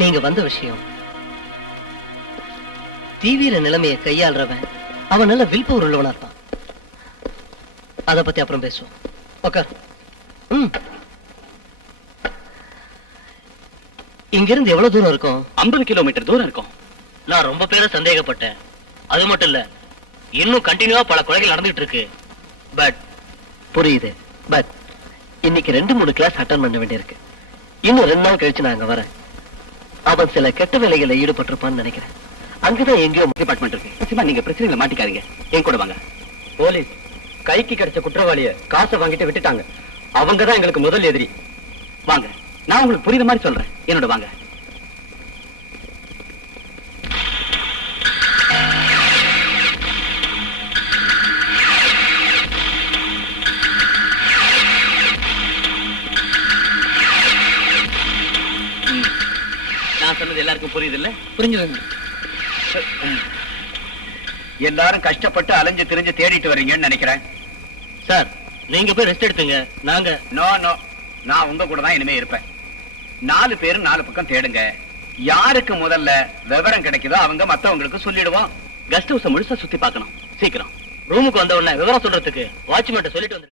நீங்க வந்த விஷயம், தீவிர நிலைமையை கையாள்றவன் அவன் நல்ல வில் பவர் உள்ளவனா இருப்பான். அத பத்தி அப்புறம் பேசுவோம். ஓகே. இங்கிருந்து எவ்வளவு தூரம் இருக்கும்? 50 கிலோமீட்டர் தூரம் இருக்கும். நான் ரொம்ப பேரை சந்தேகப்பட்டேன். அது மட்டும் இல்ல, இன்னும் கண்டினியூவா பல கொலைகள் நடந்துட்டு இருக்கு. பட் புரியுது. பட் இன்னைக்கு 2-3 கிளாஸ் அட்டன் பண்ண வேண்டியிருக்கு. இன்னும் 2 நாள் கழிச்சு நான் அங்க வரேன். அவன் சில கெட்ட வேலைகளை ஈடுபட்டிருப்பான்னு நினைக்கிறேன். அங்கதான் எங்கேயோ டிபார்ட்மெண்ட் இருக்கு. நீங்க பிரச்சனைகளை மாட்டிக்காதீங்க, என் கூட வாங்க. போலீஸ் கைக்கு கிடைச்ச குற்றவாளிய காசை வாங்கிட்டு விட்டுட்டாங்க. அவங்கதான் எங்களுக்கு முதல் எதிரி. வாங்க, நான் உங்களுக்கு புரியுற மாதிரி சொல்றேன். என்னோட வாங்க. நான் சொன்னது எல்லாருக்கும் புரியுது இல்ல? புரிஞ்சுங்க. எல்லாரும் கஷ்டப்பட்டு அலைஞ்சு திரிஞ்சு தேடிட்டு வர்றீங்கன்னு நினைக்கிறேன். சார், நீங்க போய் ரெஸ்ட் எடுத்துங்க. நாங்க நோ நோ, நான் உங்க கூட தான் இனிமே இருப்பேன். 4 பேரும் 4 பக்கம் தேடுங்க. யாருக்கு முதல்ல விவரம் கிடைக்குதோ அவங்க மத்தவங்களுக்கு சொல்லிடுவோம். கெஸ்ட் ஹவுஸ் முழுசா சுத்தி பார்க்கணும். சீக்கிரம் ரூமுக்கு வந்த உடனே விவரம் சொல்றதுக்கு வாட்ச்மேன் சொல்லிட்டு வந்து